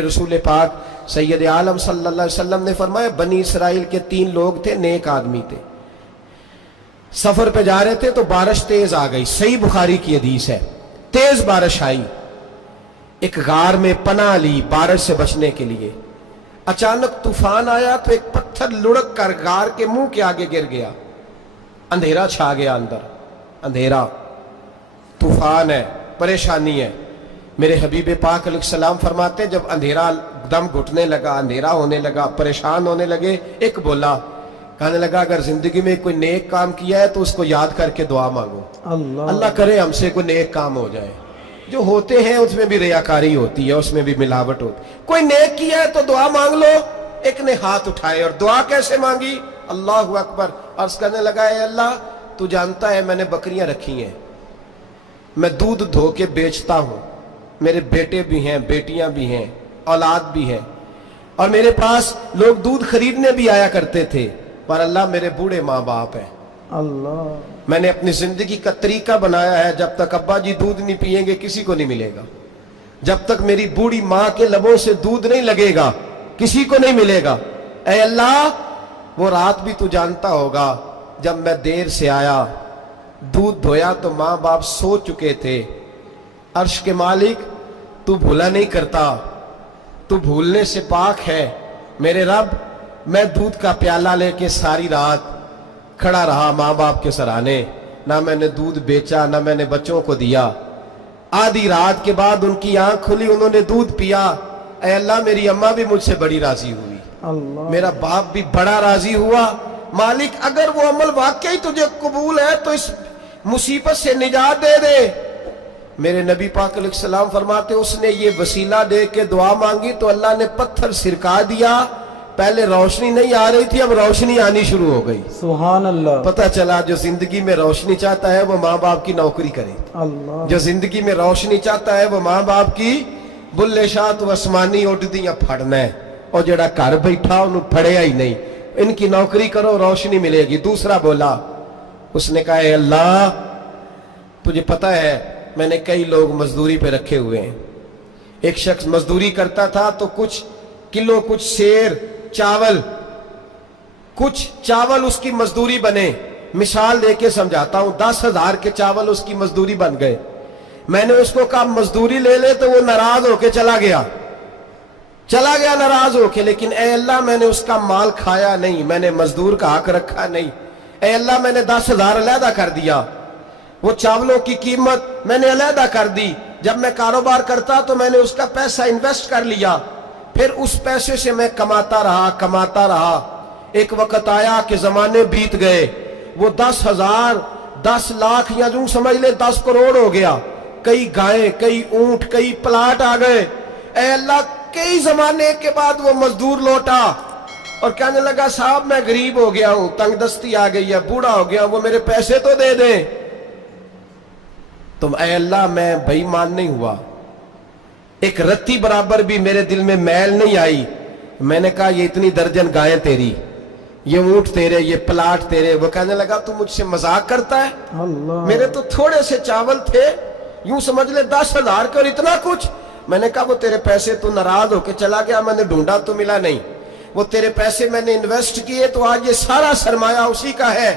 रसूल पाक सैयद आलम सल्लल्लाहु अलैहि वसल्लम ने फरमाया, बनी इसराइल के 3 लोग थे, नेक आदमी थे। सफर पे जा रहे थे तो बारिश तेज आ गई। सही बुखारी की हदीस है। तेज बारिश आई, एक गार में पनाह ली बारिश से बचने के लिए। अचानक तूफान आया तो एक पत्थर लुढ़क कर गार के मुंह के आगे गिर गया। अंधेरा छा गया, अंदर अंधेरा, तूफान है, परेशानी है। मेरे हबीब पाक अलैहिस्सलाम फरमाते, जब अंधेरा दम घुटने लगा, अंधेरा होने लगा, परेशान होने लगे, एक बोला, कहने लगा, अगर जिंदगी में कोई नेक काम किया है तो उसको याद करके दुआ मांगो। अल्लाह करे हमसे कोई नेक काम हो जाए। जो होते हैं उसमें भी रियाकारी होती है, उसमें भी मिलावट होती। कोई नेक किया है तो दुआ मांग लो। एक ने हाथ उठाए और दुआ कैसे मांगी? अल्लाहु अकबर। अर्ज करने लगा, ए अल्लाह, तू जानता है मैंने बकरियां रखी हैं, मैं दूध धो के बेचता हूं, मेरे बेटे भी हैं, बेटियां भी हैं, औलाद भी है, और मेरे पास लोग दूध खरीदने भी आया करते थे, पर अल्लाह मेरे बूढ़े माँ बाप हैं। अल्लाह, मैंने अपनी जिंदगी का तरीका बनाया है, जब तक अब्बा जी दूध नहीं पिएंगे किसी को नहीं मिलेगा। जब तक मेरी बूढ़ी माँ के लबों से दूध नहीं लगेगा किसी को नहीं मिलेगा। ऐ अल्लाह, वो रात भी तू जानता होगा, जब मैं देर से आया, दूध धोया तो माँ बाप सो चुके थे। अर्श के मालिक, तू भूला नहीं करता, तू भूलने से पाक है। मेरे रब, मैं दूध का प्याला लेके सारी रात खड़ा रहा माँ बाप के सराहने, ना मैंने दूध बेचा, ना मैंने बच्चों को दिया। आधी रात के बाद उनकी आंख खुली, उन्होंने दूध पिया। ऐ अल्लाह, मेरी अम्मा भी मुझसे बड़ी राजी हुई, मेरा बाप भी बड़ा राजी हुआ। मालिक, अगर वो अमल वाकई तुझे कबूल है तो इस मुसीबत से निजात दे दे। मेरे नबी पाक अलैहिस्सलाम फरमाते, उसने ये वसीला दे के दुआ मांगी तो अल्लाह ने पत्थर सिरका दिया। पहले रोशनी नहीं आ रही थी, अब रोशनी आनी शुरू हो गई। सुभान अल्लाह। पता चला, जो जिंदगी में रोशनी चाहता है वो माँ बाप की नौकरी करे। अल्लाह। जो जिंदगी में रोशनी चाहता है वो माँ बाप की बुल्ले शाह तो आसमानी उड़दियां फड़ना है, और जड़ा घर बैठा उन्हें फड़िया ही नहीं। इनकी नौकरी करो, रोशनी मिलेगी। दूसरा बोला, उसने कहा, अल्लाह, तुझे पता है मैंने कई लोग मजदूरी पे रखे हुए हैं। एक शख्स मजदूरी करता था तो कुछ किलो, कुछ शेर चावल, कुछ चावल उसकी मजदूरी बने। मिसाल देके समझाता हूं, 10,000 के चावल उसकी मजदूरी बन गए। मैंने उसको कहा मजदूरी ले ले, तो वो नाराज होके चला गया नाराज होके। लेकिन ए अल्लाह, मैंने उसका माल खाया नहीं, मैंने मजदूर का हक रखा नहीं। ए अल्लाह, मैंने 10,000 अलहदा कर दिया, वो चावलों की कीमत मैंने अलहदा कर दी। जब मैं कारोबार करता तो मैंने उसका पैसा इन्वेस्ट कर लिया, फिर उस पैसे से मैं कमाता रहा। एक वक्त आया कि जमाने बीत गए, वो 10,000, 10 लाख या यूं समझ ले 10 करोड़ हो गया। कई गायें, कई ऊंट, कई प्लाट आ गए। ऐ अल्लाह, कई जमाने के बाद वो मजदूर लौटा और कहने लगा, साहब मैं गरीब हो गया हूं, तंगदस्ती आ गई है, बूढ़ा हो गया, वो मेरे पैसे तो दे दे। तुम ऐ अल्लाह, मैं बेईमान नहीं हुआ, एक रत्ती बराबर भी मेरे दिल में मैल नहीं आई। मैंने कहा, ये इतनी दर्जन गायें तेरी, ये ऊंट तेरे, ये प्लाट तेरे। वो कहने लगा, तू मुझसे मजाक करता है? अल्लाह। मेरे तो थोड़े से चावल थे, यूं समझ ले 10,000 के, और इतना कुछ। मैंने कहा, वो तेरे पैसे, तू नाराज होके चला गया, मैंने ढूंढा तो मिला नहीं। वो तेरे पैसे मैंने इन्वेस्ट किए तो आज ये सारा सरमाया उसी का है।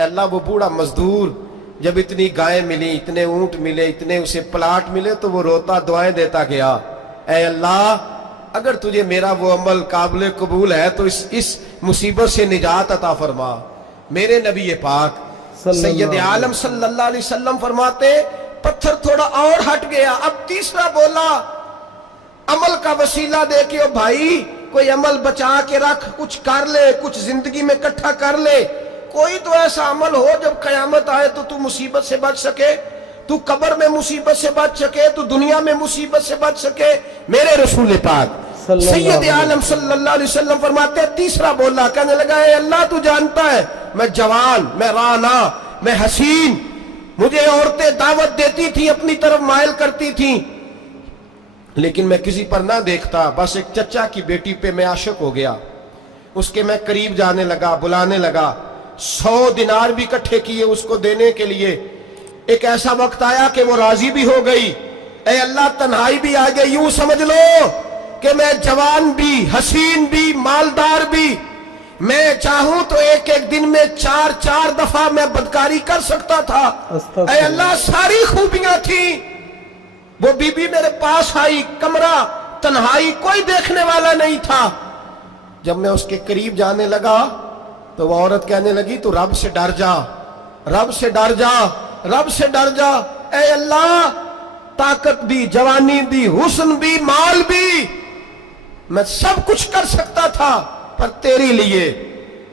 अल्लाह, वो बूढ़ा मजदूर जब इतनी गायें मिली, इतने ऊंट मिले, इतने उसे प्लाट मिले, तो वो रोता दुआएं देता गया, ऐ अल्लाह, अगर तुझे मेरा वो अमल काबिल कबूल है तो इस मुसीबत से निजात अता फरमा। मेरे नबी पाक सैयद आलम सल्लल्लाहु अलैहि वसल्लम फरमाते, पत्थर थोड़ा और हट गया। अब तीसरा बोला, अमल का वसीला दे के, ओ भाई, कोई अमल बचा के रख, कुछ कर ले, कुछ जिंदगी में इकट्ठा कर ले। कोई तो ऐसा अमल हो जब कयामत आए तो तू मुसीबत से बच सके, तू कब्र में मुसीबत से बच सके, तू दुनिया में मुसीबत से बच सके। मेरे रसूल पाक सैयद आलम सल्लल्लाहु अलैहि वसल्लम फरमाते, तीसरा बोला, कहने लगा, ए अल्लाह, तू जानता है मैं जवान, मैं राना, मैं हसीन, मुझे औरतें दावत देती थी, अपनी तरफ माइल करती थी, लेकिन मैं किसी पर ना देखता। बस एक चचा की बेटी पे मैं आशिक हो गया, उसके मैं करीब जाने लगा, बुलाने लगा। 100 दिनार भी इकट्ठे किए उसको देने के लिए। एक ऐसा वक्त आया कि वो राजी भी हो गई। ऐ अल्लाह, तन्हाई भी आ गई। यूं समझ लो کہ میں جوان بھی، حسین بھی، مالدار بھی، میں چاہوں تو ایک ایک دن میں 4 دفعہ میں بدکاری کر سکتا تھا۔ اے اللہ ساری خوبیاں تھیں، وہ بی بی میرے پاس آئی، کمرہ تنہائی، کوئی دیکھنے والا نہیں تھا۔ جب میں اس کے قریب جانے لگا تو وہ عورت کہنے لگی تو رب سے ڈر جا، رب سے ڈر جا، رب سے ڈر جا۔ اے اللہ طاقت بھی، جوانی بھی، حسن بھی، مال بھی، میں سب کچھ کر سکتا تھا پر تیری لیے۔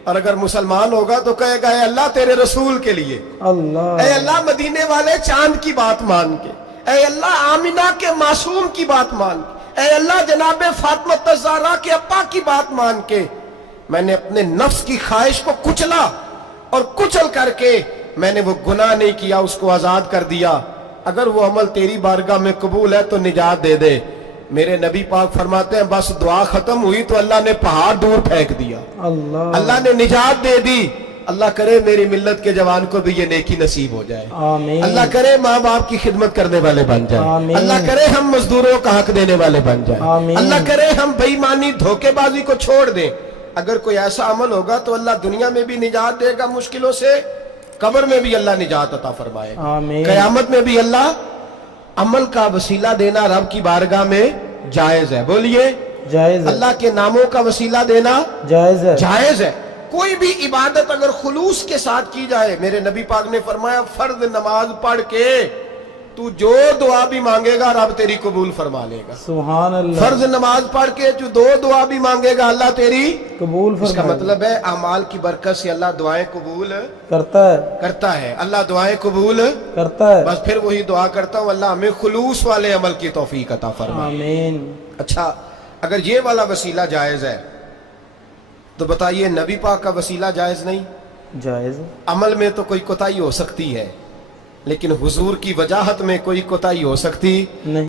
اور اگر مسلمان ہوگا تو کہے گا اے اللہ تیرے رسول کے لیے، اللہ، اے اللہ مدینے والے چاند کی بات مان کے، اے اللہ آمنہ کے معصوم کی بات مان کے، اے اللہ جناب فاطمہ الزہرا کے ابا کی بات مان کے میں نے اپنے نفس کی خواہش کو کچلا، اور کچل کر کے میں نے وہ گناہ نہیں کیا، اس کو آزاد کر دیا۔ اگر وہ عمل تیری بارگاہ میں قبول ہے تو نجات دے دے۔ میرے نبی پاک فرماتے ہیں بس دعا ختم ہوئی تو اللہ نے پہاڑ دور پھینک دیا، اللہ نے نجات دے دی۔ اللہ کرے میری ملت کے جوان کو بھی یہ نیکی نصیب ہو جائے، آمین۔ اللہ کرے ماں باپ کی خدمت کرنے والے بن جائیں، آمین۔ اللہ کرے ہم مزدوروں کا حق دینے والے بن جائیں، آمین۔ اللہ کرے ہم بے ایمانی دھوکے بازی کو چھوڑ دیں۔ اگر کوئی ایسا عمل ہوگا تو اللہ دنیا میں بھی نجات دے گا مشکلوں سے، قبر میں بھی اللہ نجات عطا فرمائے، آمین۔ قیامت میں بھی اللہ عمل کا وسیلہ دینا رب کی بارگاہ میں جائز ہے، بولیے جائز ہے، اللہ کے ناموں کا وسیلہ دینا جائز ہے، جائز ہے۔ کوئی بھی عبادت اگر خلوص کے ساتھ کی جائے، میرے نبی پاک نے فرمایا فرض نماز پڑھ کے تو جو دعا بھی مانگے گا رب تیری قبول فرما لے گا۔ سبحان اللہ، فرض نماز پڑھ کے جو 2 دعا بھی مانگے گا اللہ تیری قبول اس کا فرمائے، مطلب ہے اعمال کی برکت سے اللہ دعائیں قبول کرتا ہے، اللہ دعائیں قبول، ہے، بس پھر وہی دعا کرتا ہوں اللہ ہمیں خلوص والے عمل کی توفیق عطا فرمائے۔ آمین۔ اچھا اگر یہ والا وسیلہ جائز ہے تو بتائیے نبی پاک کا وسیلہ جائز نہیں؟ جائز ہے، عمل میں تو کوئی کوتاہی ہو سکتی ہے لیکن حضور کی وجاہت میں کوئی کوتاہی ہو سکتی نہیں۔